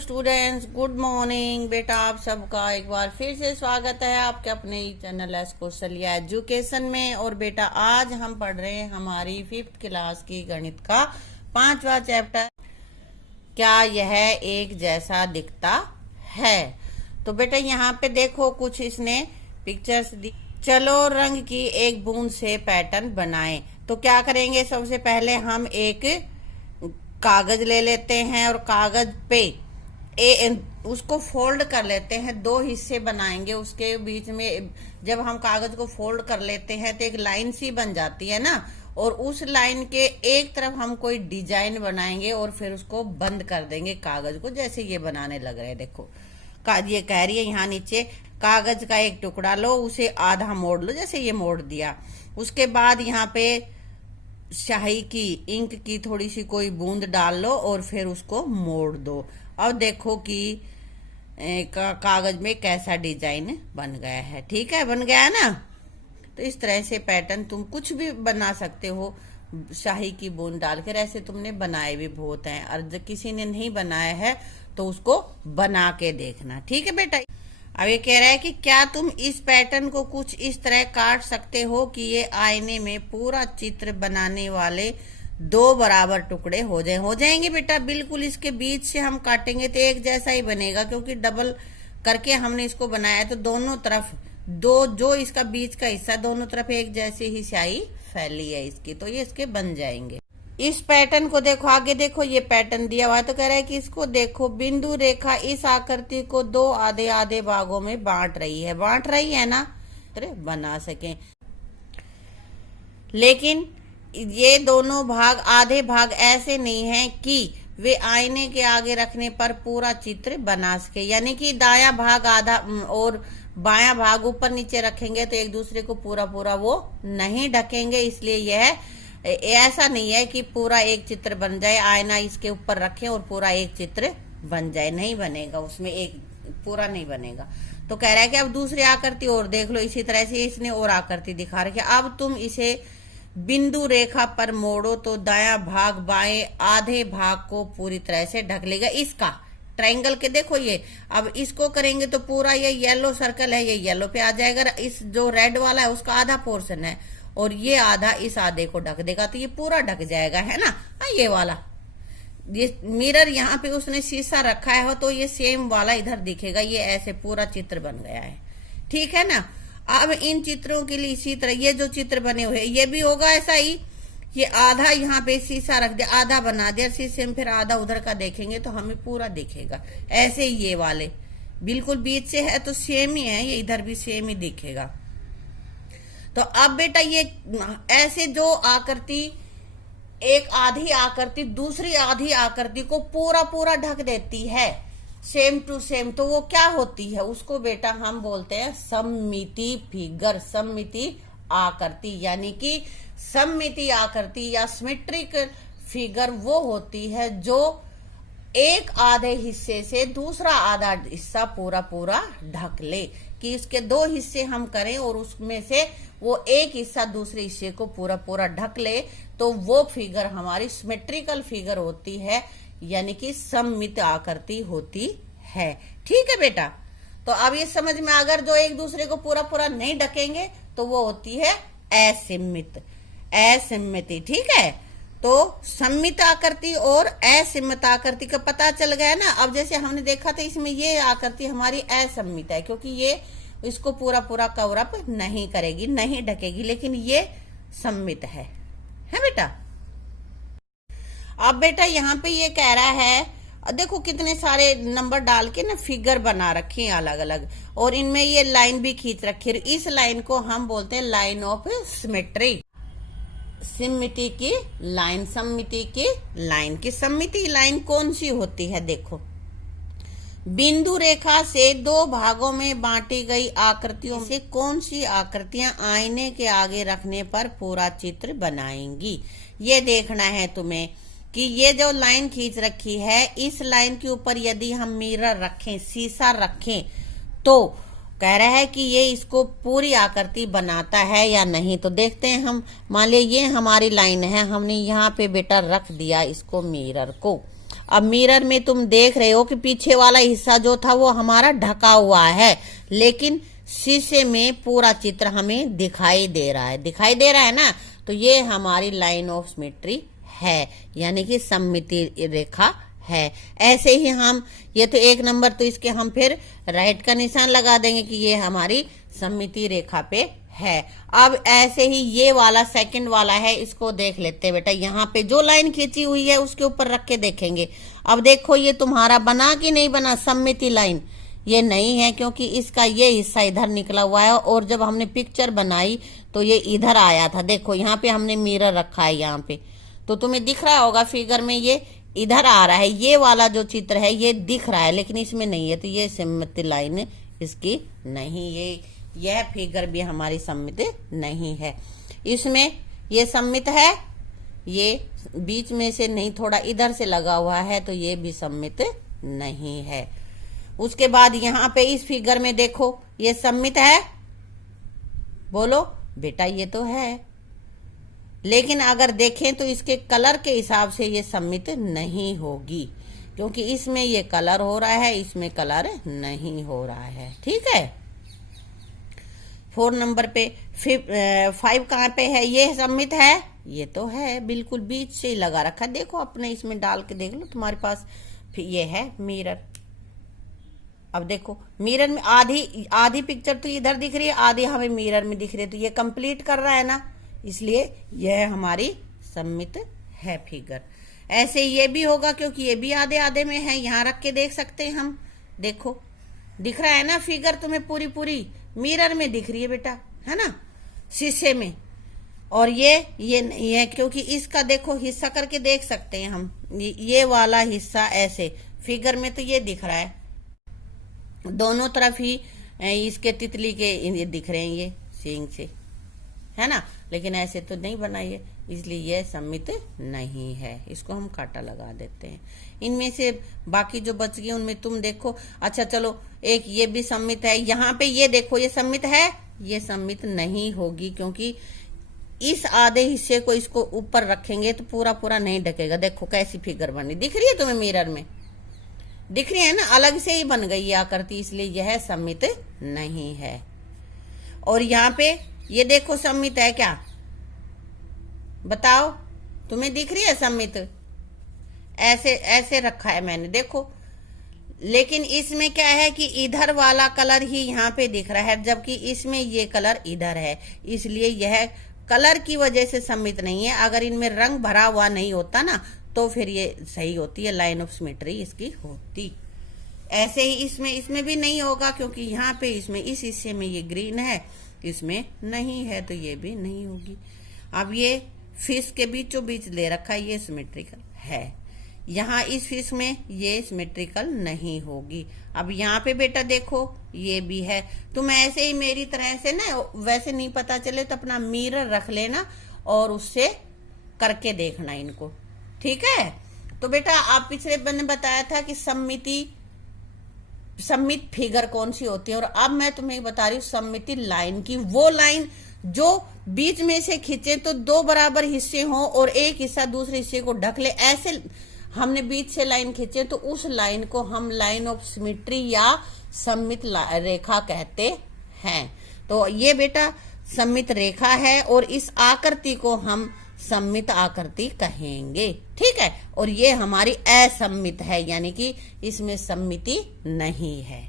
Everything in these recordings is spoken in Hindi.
Students, good morning. बेटा आप सबका एक बार फिर से स्वागत है आपके अपने चैनल कौशल्या एजुकेशन में। और बेटा आज हम पढ़ रहे हैं हमारी 5th क्लास की गणित का 5वां चैप्टर, क्या यह एक जैसा दिखता है। तो बेटा यहाँ पे देखो कुछ इसने पिक्चर्स दी। चलो रंग की एक बूंद से पैटर्न बनाएं। तो क्या करेंगे, सबसे पहले हम एक कागज ले लेते हैं और कागज पे उसको फोल्ड कर लेते हैं। 2 हिस्से बनाएंगे, उसके बीच में जब हम कागज को फोल्ड कर लेते हैं तो एक लाइन सी बन जाती है ना, और उस लाइन के एक तरफ हम कोई डिजाइन बनाएंगे और फिर उसको बंद कर देंगे कागज को, जैसे ये बनाने लग रहे हैं। देखो ये कह रही है यहाँ नीचे कागज का एक टुकड़ा लो, उसे आधा मोड़ लो, जैसे ये मोड़ दिया। उसके बाद यहाँ पे स्याही की, इंक की थोड़ी सी कोई बूंद डाल लो और फिर उसको मोड़ दो। अब देखो कि कागज में कैसा डिजाइन बन गया है। ठीक है, बन गया है ना। तो इस तरह से पैटर्न तुम कुछ भी बना सकते हो स्याही की बूंद डालकर। ऐसे तुमने बनाए भी बहुत हैं, और जब किसी ने नहीं बनाया है तो उसको बना के देखना। ठीक है बेटा। अब ये कह रहा है कि क्या तुम इस पैटर्न को कुछ इस तरह काट सकते हो कि ये आईने में पूरा चित्र बनाने वाले 2 बराबर टुकड़े हो जाएंगे बेटा। बिल्कुल इसके बीच से हम काटेंगे तो एक जैसा ही बनेगा, क्योंकि डबल करके हमने इसको बनाया। तो दोनों तरफ जो इसका बीच का हिस्सा, दोनों तरफ एक जैसी ही स्याही फैली है इसकी, तो ये इसके बन जाएंगे। इस पैटर्न को देखो, आगे देखो ये पैटर्न दिया हुआ है। तो कह रहा है कि इसको देखो, बिंदु रेखा इस आकृति को 2 आधे आधे भागों में बांट रही है ना, बना सके। लेकिन ये दोनों भाग, आधे भाग ऐसे नहीं है कि वे आईने के आगे रखने पर पूरा चित्र बना सके। यानी कि दायां भाग आधा और बायां भाग ऊपर नीचे रखेंगे तो एक दूसरे को पूरा वो नहीं ढकेंगे। इसलिए यह ऐसा नहीं है कि पूरा एक चित्र बन जाए, आईना इसके ऊपर रखें और पूरा एक चित्र बन जाए, नहीं बनेगा, उसमें एक पूरा नहीं बनेगा। तो कह रहा है कि अब दूसरी आकृति और देख लो। इसी तरह से इसने और आकृति दिखा रखी है। अब तुम इसे बिंदु रेखा पर मोड़ो तो दायां भाग बाएं आधे भाग को पूरी तरह से ढक लेगा। इसका ट्रायंगल के देखो ये, अब इसको करेंगे तो पूरा ये येलो सर्कल है, ये येलो पे आ जाएगा। इस जो रेड वाला है उसका आधा पोर्शन है और ये आधा इस आधे को ढक देगा, तो ये पूरा ढक जाएगा, है ना। ये वाला, ये मिरर यहाँ पे उसने शीशा रखा है तो ये सेम वाला इधर दिखेगा। ये ऐसे पूरा चित्र बन गया है। ठीक है ना। अब इन चित्रों के लिए इसी तरह ये जो चित्र बने हुए ये भी होगा ऐसा ही। ये आधा यहाँ पे शीशा रख दिया, आधा बना दिया शीशे में, फिर आधा उधर का देखेंगे तो हमें पूरा दिखेगा। ऐसे ही ये वाले बिल्कुल बीच से है तो सेम ही है, ये इधर भी सेम ही दिखेगा। तो अब बेटा ये ऐसे जो आकृति, एक आधी आकृति दूसरी आधी आकृति को पूरा ढक देती है, सेम टू सेम, तो वो क्या होती है, उसको बेटा हम बोलते हैं सममिति फिगर, सममिति आकृति। यानी कि सममिति आकृति या सिमेट्रिक फिगर वो होती है जो एक आधे हिस्से से दूसरा आधा हिस्सा पूरा ढक ले। कि इसके 2 हिस्से हम करें और उसमें से वो एक हिस्सा दूसरे हिस्से को पूरा ढक ले, तो वो फिगर हमारी सिमेट्रिकल फिगर होती है, यानी कि सममित आकृति होती है। ठीक है बेटा। तो अब ये समझ में, अगर जो एक दूसरे को पूरा नहीं ढकेंगे तो वो होती है असममिति। ठीक है। तो सममित आकृति और असममित आकृति का पता चल गया ना। अब जैसे हमने देखा था इसमें ये आकृति हमारी असममित है, क्योंकि ये इसको पूरा कवर अप नहीं करेगी, नहीं ढकेगी, लेकिन ये सममित है बेटा। अब बेटा यहाँ पे ये कह रहा है, देखो कितने सारे नंबर डाल के ना फिगर बना रखी है अलग अलग, और इनमें ये लाइन भी खींच रखी है। इस लाइन को हम बोलते हैं लाइन ऑफ सिमेट्री, सममिति की लाइन, सममिति की लाइन। की सममिति लाइन कौन सी होती है, देखो बिंदु रेखा से 2 भागों में बांटी गई आकृतियों से कौन सी आकृतियां आईने के आगे रखने पर पूरा चित्र बनाएंगी। ये देखना है तुम्हें कि ये जो लाइन खींच रखी है, इस लाइन के ऊपर यदि हम मिरर रखें, शीशा रखें, तो कह रहा है कि ये इसको पूरी आकृति बनाता है या नहीं। तो देखते हैं हम। मान लिया ये हमारी लाइन है, हमने यहाँ पे बेटा रख दिया इसको मिरर को। अब मिरर में तुम देख रहे हो कि पीछे वाला हिस्सा जो था वो हमारा ढका हुआ है, लेकिन शीशे में पूरा चित्र हमें दिखाई दे रहा है ना। तो ये हमारी लाइन ऑफ सिमेट्री है, यानी कि सममिति रेखा है। ऐसे ही हम ये तो 1 नंबर, तो इसके हम फिर राइट का निशान लगा देंगे कि ये हमारी सममिति रेखा पे है। अब ऐसे ही ये वाला सेकंड वाला है, इसको देख लेते हैं बेटा। यहाँ पे जो लाइन खींची हुई है उसके ऊपर रख के देखेंगे। अब देखो ये तुम्हारा बना कि नहीं बना सममिति लाइन? ये नहीं है, क्योंकि इसका ये हिस्सा इधर निकला हुआ है, और जब हमने पिक्चर बनाई तो ये इधर आया था। देखो यहाँ पे हमने मिरर रखा है यहाँ पे, तो तुम्हें दिख रहा होगा फिगर में ये इधर आ रहा है। ये वाला जो चित्र है ये दिख रहा है, लेकिन इसमें नहीं है, तो ये सममिति लाइन इसकी नहीं, यह फिगर भी हमारी सममित नहीं है। इसमें ये सममित है, ये बीच में से नहीं, थोड़ा इधर से लगा हुआ है, तो ये भी सममित नहीं है। उसके बाद यहाँ पे इस फिगर में देखो, ये सममित है? बोलो बेटा, ये तो है, लेकिन अगर देखें तो इसके कलर के हिसाब से ये सममित नहीं होगी, क्योंकि इसमें ये कलर हो रहा है, इसमें कलर नहीं हो रहा है। ठीक है। 4 नंबर पे 5 कहाँ पे है? ये सममित है, ये तो है, बिल्कुल बीच से ही लगा रखा। देखो अपने इसमें डाल के देख लो, तुम्हारे पास ये है मिरर। अब देखो मिरर में आधी पिक्चर तो इधर दिख रही है, आधी हमें मिरर में दिख रही है, तो ये कंप्लीट कर रहा है ना, इसलिए यह हमारी सममित है फिगर। ऐसे ये भी होगा, क्योंकि ये भी आधे आधे में है, यहाँ रख के देख सकते हैं हम। देखो दिख रहा है ना फिगर तुम्हें, पूरी मिरर में दिख रही है बेटा, है ना, शीशे में। और ये नहीं है, क्योंकि इसका देखो हिस्सा करके देख सकते हैं हम, ये वाला हिस्सा ऐसे फिगर में तो ये दिख रहा है, दोनों तरफ ही इसके तितली के ये दिख रहे हैं, ये सींग से, है ना, लेकिन ऐसे तो नहीं बनाइए, इसलिए यह सममित नहीं है। इसको हम कांटा लगा देते हैं। इनमें से बाकी जो बच गए उनमें तुम देखो। अच्छा चलो, एक ये भी सममित है, यहाँ पे ये देखो, ये सममित है, ये सममित नहीं होगी, क्योंकि इस आधे हिस्से को इसको ऊपर रखेंगे तो पूरा नहीं ढकेगा। देखो कैसी फिगर बनी, दिख रही है तुम्हें मिरर में? दिख रही है ना, अलग से ही बन गई आकृति, इसलिए यह सममित नहीं है। और यहाँ पे ये देखो सममित है क्या? बताओ, तुम्हें दिख रही है सममित? ऐसे रखा है मैंने, देखो। लेकिन इसमें क्या है कि इधर वाला कलर ही यहाँ पे दिख रहा है, जबकि इसमें ये कलर इधर है, इसलिए यह कलर की वजह से सममित नहीं है। अगर इनमें रंग भरा हुआ नहीं होता ना, तो फिर ये सही होती है, लाइन ऑफ सिमेट्री इसकी होती। ऐसे ही इसमें भी नहीं होगा, क्योंकि यहाँ पे इसमें इस हिस्से में ये ग्रीन है, इसमें नहीं है, तो ये भी नहीं होगी। अब ये फिश के बीचों बीच ले रखा है, ये सिमेट्रिकल है। यहाँ इस फिश में ये सिमेट्रिकल नहीं होगी। अब यहाँ पे बेटा देखो, ये भी है। तुम ऐसे ही मेरी तरह से ना, वैसे नहीं पता चले तो अपना मिरर रख लेना और उससे करके देखना इनको, ठीक है। तो बेटा आप पिछले मैंने बताया था कि सममित फिगर कौन सी होती है, और अब मैं तुम्हें बता रही हूँ सममिति लाइन की। वो लाइन जो बीच में से खींचे तो 2 बराबर हिस्से हों और एक हिस्सा दूसरे हिस्से को ढक ले, ऐसे हमने बीच से लाइन खींचे तो उस लाइन को हम लाइन ऑफ सिमेट्री या सममित रेखा कहते हैं। तो ये बेटा सममित रेखा है, और इस आकृति को हम सममित आकृति कहेंगे, ठीक है। और ये हमारी असममित है, यानी कि इसमें सममिति नहीं है।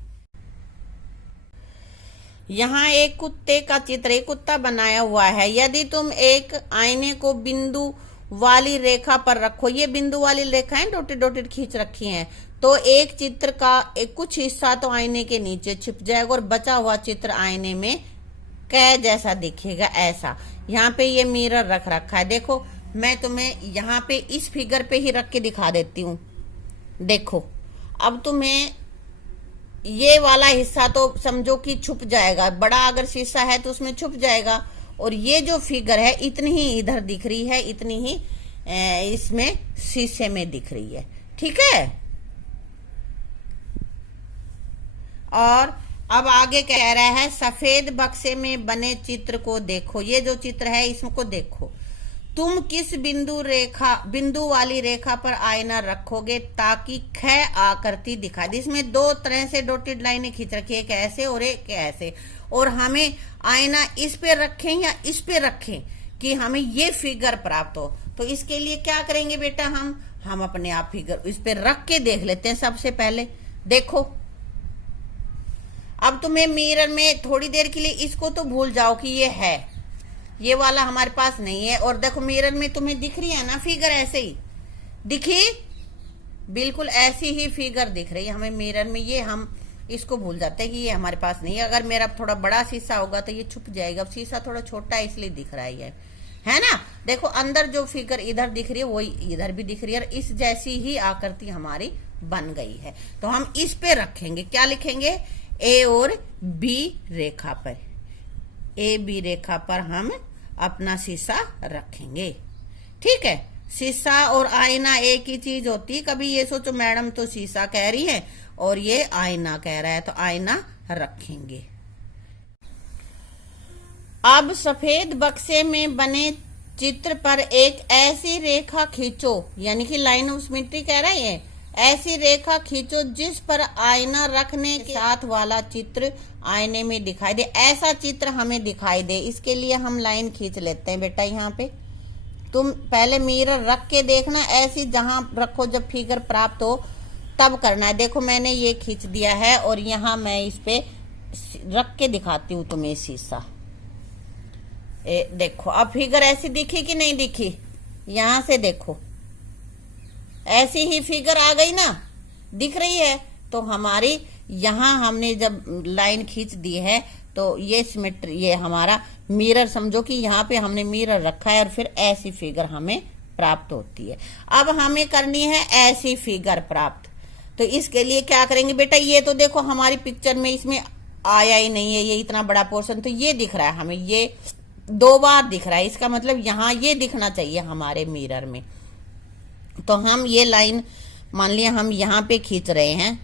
यहाँ एक कुत्ते का चित्र, एक कुत्ता बनाया हुआ है। यदि तुम एक आईने को बिंदु वाली रेखा पर रखो, ये बिंदु वाली रेखाएं डॉटेड खींच रखी हैं, तो एक चित्र का कुछ हिस्सा तो आईने के नीचे छिप जाएगा और बचा हुआ चित्र आईने में कै जैसा दिखेगा, ऐसा। यहाँ पे ये मिरर रख रखा है, देखो मैं तुम्हें यहाँ पे इस फिगर पे ही रख के दिखा देती हूँ। देखो अब तुम्हें ये वाला हिस्सा तो समझो कि छुप जाएगा, बड़ा अगर शीशा है तो उसमें छुप जाएगा, और ये जो फिगर है इतनी ही इधर दिख रही है, इतनी ही इसमें शीशे में दिख रही है, ठीक है। और अब आगे कह रहा है सफेद बक्से में बने चित्र को देखो। ये जो चित्र है इसको देखो, तुम किस बिंदु वाली रेखा पर आईना रखोगे ताकि ख आकृति दिखाई दे। इसमें दो तरह से डॉटेड लाइनें खींच रखी है, एक ऐसे और एक ऐसे, और हमें आईना इस पे रखें या इस पे रखें कि हमें ये फिगर प्राप्त हो। तो इसके लिए क्या करेंगे बेटा, हम अपने आप फिगर इस पे रख के देख लेते हैं। सबसे पहले देखो, अब तुम्हें मिरर में थोड़ी देर के लिए इसको तो भूल जाओ कि ये है, ये वाला हमारे पास नहीं है। और देखो मिरर में तुम्हें दिख रही है ना फिगर, ऐसे ही दिखी, बिल्कुल ऐसी ही फिगर दिख रही है हमें मिरर में। ये हम इसको भूल जाते हैं कि ये हमारे पास नहीं है। अगर मेरा थोड़ा बड़ा शीशा होगा तो ये छुप जाएगा। अब शीशा थोड़ा छोटा है इसलिए दिख रहा है ना। देखो अंदर जो फिगर इधर दिख रही है वही इधर भी दिख रही है, और इस जैसी ही आकृति हमारी बन गई है। तो हम इस पे रखेंगे, क्या लिखेंगे, ए और बी रेखा पर, ए बी रेखा पर हम अपना शीशा रखेंगे। ठीक है, शीशा और आईना एक ही चीज होती है। कभी ये सोचो मैडम तो शीशा कह रही है और ये आईना कह रहा है, तो आईना रखेंगे। अब सफेद बक्से में बने चित्र पर एक ऐसी रेखा खींचो, यानी कि लाइन ऑफ सिमेट्री कह रहा है, ऐसी रेखा खींचो जिस पर आईना रखने के साथ वाला चित्र आईने में दिखाई दे। ऐसा चित्र हमें दिखाई दे, इसके लिए हम लाइन खींच लेते हैं बेटा। यहाँ पे तुम पहले मिरर रख के देखना, ऐसी जहां रखो जब फिगर प्राप्त हो तब करना है। देखो मैंने ये खींच दिया है और यहाँ मैं इस पे रख के दिखाती हूँ तुम्हें शीशा। देखो अब फिगर ऐसी दिखी कि नहीं दिखी, यहां से देखो ऐसी ही फिगर आ गई ना, दिख रही है। तो हमारी यहां हमने जब लाइन खींच दी है तो ये सिमेट्री, ये हमारा मिरर समझो कि यहाँ पे हमने मिरर रखा है और फिर ऐसी फिगर हमें प्राप्त होती है। अब हमें करनी है ऐसी फिगर प्राप्त, तो इसके लिए क्या करेंगे बेटा, ये तो देखो हमारी पिक्चर में इसमें आया ही नहीं है, ये इतना बड़ा पोर्शन तो ये दिख रहा है हमें, ये दो बार दिख रहा है, इसका मतलब यहाँ ये दिखना चाहिए हमारे मिरर में। तो हम ये लाइन मान लिया हम यहाँ पे खींच रहे हैं,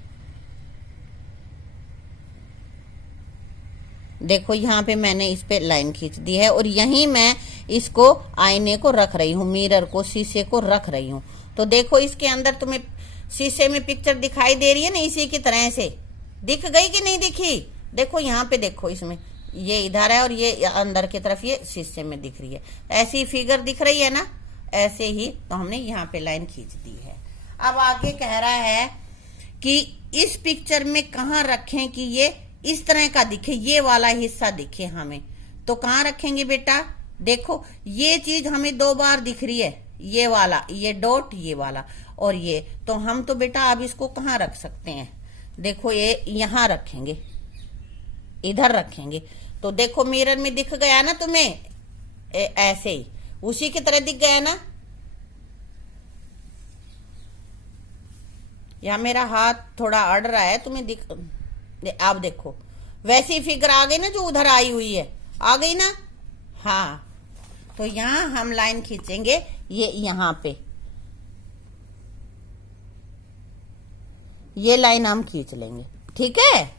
देखो यहाँ पे मैंने इस पे लाइन खींच दी है और यहीं मैं इसको आईने को रख रही हूँ, मिरर को, शीशे को रख रही हूँ। तो देखो इसके अंदर तुम्हें शीशे में पिक्चर दिखाई दे रही है ना, इसी की तरह से दिख गई कि नहीं दिखी। देखो यहाँ पे देखो, इसमें ये इधर है और ये अंदर की तरफ ये शीशे में दिख रही है, ऐसी फिगर दिख रही है ना, ऐसे ही तो हमने यहाँ पे लाइन खींच दी है। अब आगे कह रहा है कि इस पिक्चर में कहाँ रखें कि ये इस तरह का दिखे, ये वाला हिस्सा दिखे हमें, तो कहाँ रखेंगे बेटा। देखो ये चीज हमें दो बार दिख रही है, ये वाला, ये डॉट, ये वाला और ये, तो हम तो बेटा अब इसको कहाँ रख सकते हैं, देखो ये यहाँ रखेंगे, इधर रखेंगे। तो देखो मिरर में दिख गया ना तुम्हें, ऐसे ही उसी की तरह दिख गया ना। यहाँ मेरा हाथ थोड़ा अड़ रहा है, तुम्हें दिख, आप देखो वैसी फिगर आ गई ना जो उधर आई हुई है, आ गई ना। हाँ, तो यहाँ हम लाइन खींचेंगे, ये यहाँ पे ये लाइन हम खींच लेंगे। ठीक है,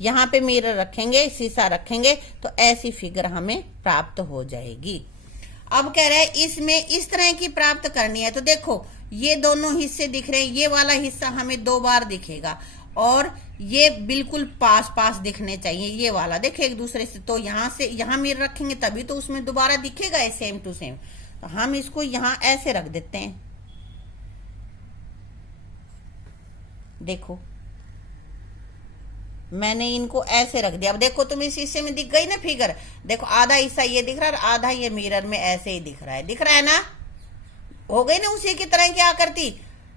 यहाँ पे मिरर रखेंगे, शीशा रखेंगे, तो ऐसी फिगर हमें प्राप्त हो जाएगी। अब कह रहे हैं इसमें इस तरह की प्राप्त करनी है, तो देखो ये दोनों हिस्से दिख रहे हैं, ये वाला हिस्सा हमें दो बार दिखेगा और ये बिल्कुल पास पास दिखने चाहिए, ये वाला देखे एक दूसरे से। तो यहाँ से यहाँ मिरर रखेंगे तभी तो उसमें दोबारा दिखेगा सेम टू सेम। तो हम इसको यहाँ ऐसे रख देते हैं, देखो मैंने इनको ऐसे रख दिया। अब देखो तुम इस हिस्से में दिख गई ना फिगर, देखो आधा हिस्सा ये दिख रहा है और आधा ये मिरर में ऐसे ही दिख रहा है ना, हो गई ना उसी की तरह की आकृति।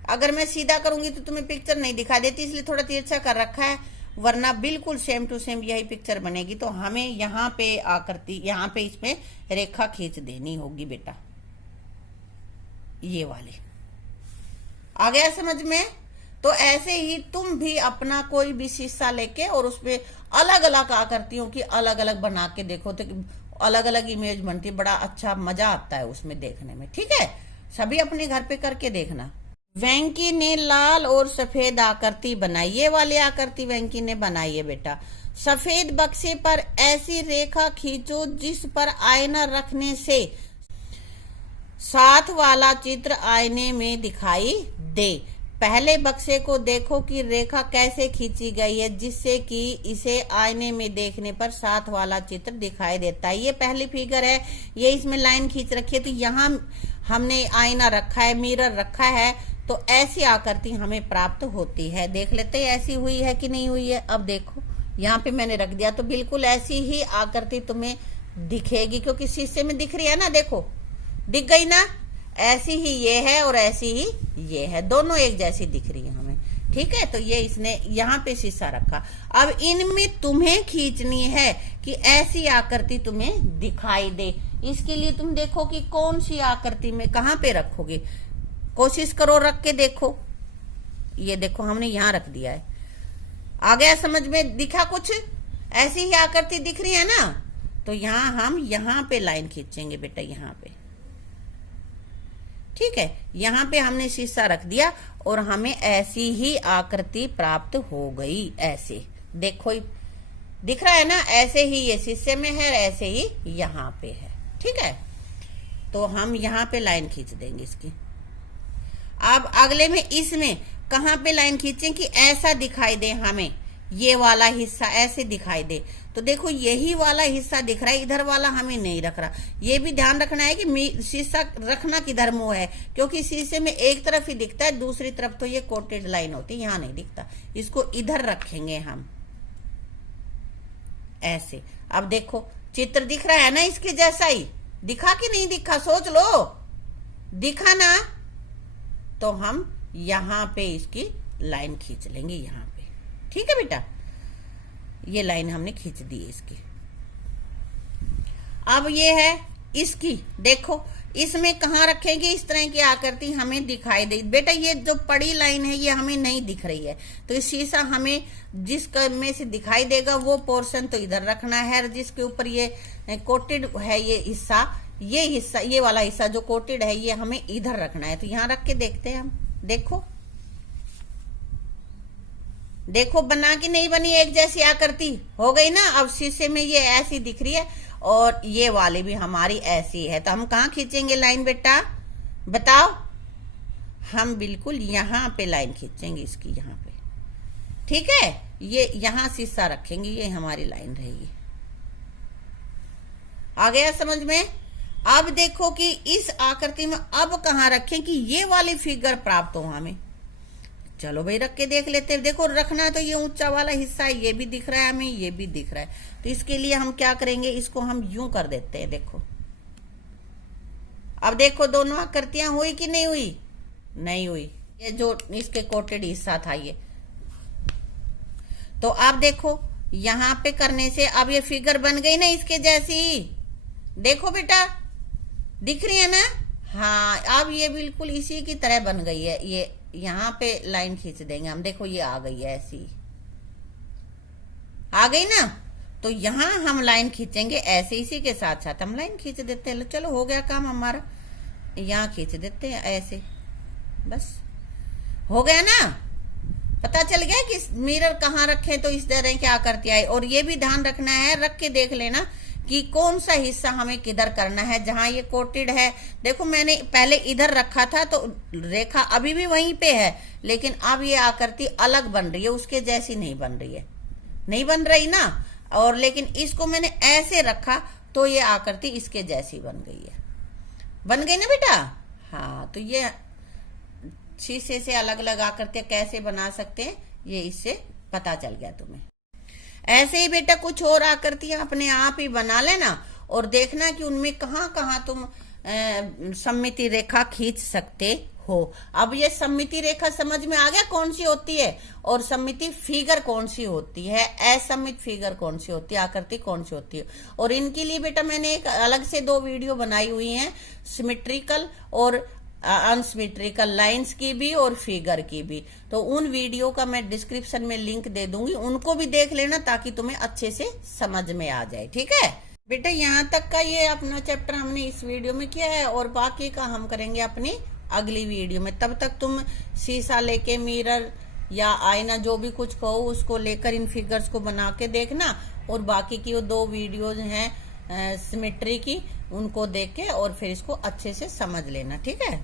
अगर मैं सीधा करूंगी तो तुम्हें पिक्चर नहीं दिखा देती, इसलिए थोड़ा तिरछा कर रखा है, वरना बिल्कुल सेम टू सेम यही पिक्चर बनेगी। तो हमें यहाँ पे आकृति, यहाँ पे इसमें रेखा खींच देनी होगी बेटा, ये वाली। आ गया समझ में। तो ऐसे ही तुम भी अपना कोई भी शीशा लेके और उसपे अलग अलग आकृतियों की अलग अलग बना के देखो, तो अलग अलग इमेज बनती, बड़ा अच्छा मजा आता है उसमें देखने में। ठीक है, सभी अपने घर पे करके देखना। वेंकी ने लाल और सफेद आकृति बनाई, ये वाली आकृति वेंकी ने बनाई है बेटा। सफेद बक्से पर ऐसी रेखा खींचो जिस पर आईना रखने से साथ वाला चित्र आईने में दिखाई दे। पहले बक्से को देखो कि रेखा कैसे खींची गई है जिससे कि इसे आईने में देखने पर साथ वाला चित्र दिखाई देता है। ये पहली फिगर है, ये इसमें लाइन खींच रखी है, तो यहाँ हमने आईना रखा है, मिरर रखा है, तो ऐसी आकृति हमें प्राप्त होती है। देख लेते हैं ऐसी हुई है कि नहीं हुई है। अब देखो यहाँ पे मैंने रख दिया, तो बिल्कुल ऐसी ही आकृति तुम्हें दिखेगी, क्योंकि शीशे में दिख रही है ना, देखो दिख गई ना। ऐसी ही ये है और ऐसी ही ये है, दोनों एक जैसी दिख रही है हमें। ठीक है, तो ये इसने यहाँ पे शीशा रखा। अब इनमें तुम्हें खींचनी है कि ऐसी आकृति तुम्हें दिखाई दे। इसके लिए तुम देखो कि कौन सी आकृति में कहाँ पे रखोगे, कोशिश करो रख के देखो। ये देखो हमने यहाँ रख दिया है। आ गया समझ में? दिखा कुछ? ऐसी ही आकृति दिख रही है ना, तो यहाँ हम यहाँ पे लाइन खींचेंगे बेटा, यहाँ पे। ठीक है, यहाँ पे हमने शीशा रख दिया और हमें ऐसी ही आकृति प्राप्त हो गई। ऐसे देखो दिख रहा है ना, ऐसे ही ये शीशे में है, ऐसे ही यहाँ पे है। ठीक है, तो हम यहाँ पे लाइन खींच देंगे इसकी। अब अगले में इसमें कहाँ पे लाइन खींचें कि ऐसा दिखाई दे हमें, ये वाला हिस्सा ऐसे दिखाई दे। तो देखो यही वाला हिस्सा दिख रहा है, इधर वाला हमें नहीं रख रहा। ये भी ध्यान रखना है कि शीशा रखना किधर मुंह है, क्योंकि शीशे में एक तरफ ही दिखता है, दूसरी तरफ तो ये कोटेड लाइन होती है, यहाँ नहीं दिखता। इसको इधर रखेंगे हम ऐसे। अब देखो चित्र दिख रहा है ना, इसके जैसा ही दिखा कि नहीं दिखा, सोच लो। दिखा ना, तो हम यहाँ पे इसकी लाइन खींच लेंगे यहाँ पे। ठीक है बेटा, ये लाइन हमने खींच दी है इसकी। अब ये है इसकी, देखो इसमें कहाँ रखेंगे, इस तरह की आकृति हमें दिखाई दे। बेटा ये जो पड़ी लाइन है ये हमें नहीं दिख रही है, तो इस शीशा हमें जिस में से दिखाई देगा वो पोर्शन तो इधर रखना है, जिसके ऊपर ये कोटेड है ये हिस्सा, ये वाला हिस्सा जो कोटेड है ये हमें इधर रखना है। तो यहाँ रख के देखते हैं हम। देखो देखो बना कि नहीं बनी, एक जैसी आकृति हो गई ना। अब शीशे में ये ऐसी दिख रही है और ये वाली भी हमारी ऐसी है, तो हम कहाँ खींचेंगे लाइन बेटा, बताओ? हम बिल्कुल यहाँ पे लाइन खींचेंगे इसकी, यहाँ पे। ठीक है, ये यहाँ शीशा रखेंगे, ये हमारी लाइन रहेगी। आ गया समझ में? अब देखो कि इस आकृति में अब कहाँ रखें कि ये वाली फिगर प्राप्त हो हमें। चलो भाई रख के देख लेते हैं। देखो रखना तो ये ऊंचा वाला हिस्सा है, ये भी दिख रहा है हमें, ये भी दिख रहा है। तो इसके लिए हम क्या करेंगे, इसको हम यूं कर देते हैं। देखो अब देखो दोनों आकृतियां हुई कि नहीं हुई? नहीं हुई। ये जो इसके कोटेड हिस्सा था ये, तो अब देखो यहाँ पे करने से अब ये फिगर बन गई ना इसके जैसी। देखो बेटा दिख रही है ना? हाँ, अब ये बिल्कुल इसी की तरह बन गई है। ये यहाँ पे लाइन खींच देंगे हम। देखो ये आ गई है, ऐसी आ गई ना। तो यहाँ हम लाइन खींचेंगे ऐसे, इसी के साथ साथ हम लाइन खींच देते हैं। चलो हो गया काम हमारा, यहाँ खींच देते हैं ऐसे, बस हो गया ना। पता चल गया कि मिरर कहाँ रखें तो इस तरह की आकृति आई। और ये भी ध्यान रखना है, रख के देख लेना कि कौन सा हिस्सा हमें किधर करना है। जहां ये कोटेड है, देखो मैंने पहले इधर रखा था तो रेखा अभी भी वहीं पे है, लेकिन अब ये आकृति अलग बन रही है, उसके जैसी नहीं बन रही है, नहीं बन रही ना। और लेकिन इसको मैंने ऐसे रखा तो ये आकृति इसके जैसी बन गई है। बन गई ना बेटा? हाँ, तो ये शीशे से अलग अलग आकृतियां कैसे बना सकते हैं ये इससे पता चल गया तुम्हें। ऐसे ही बेटा कुछ और आकृतियां अपने आप ही बना लेना और देखना कि उनमें कहाँ कहाँ तुम सममिति रेखा खींच सकते हो। अब ये सममिति रेखा समझ में आ गया कौन सी होती है, और सममिति फिगर कौन सी होती है, असममित फिगर कौन सी होती है, आकृति कौन सी होती है। और इनके लिए बेटा मैंने एक अलग से 2 वीडियो बनाई हुई हैं, सिमेट्रिकल और अनसिमेट्रिकल लाइंस की भी और फिगर की भी। तो उन वीडियो का मैं डिस्क्रिप्शन में लिंक दे दूंगी, उनको भी देख लेना ताकि तुम्हें अच्छे से समझ में आ जाए। ठीक है बेटा, यहाँ तक का ये अपना चैप्टर हमने इस वीडियो में किया है और बाकी का हम करेंगे अपनी अगली वीडियो में। तब तक तुम शीशा लेके, मिरर या आईना जो भी कुछ कहो उसको लेकर इन फिगर्स को बना के देखना। और बाकी की वो 2 वीडियोज हैं सिमेट्री की, उनको देख के और फिर इसको अच्छे से समझ लेना, ठीक है।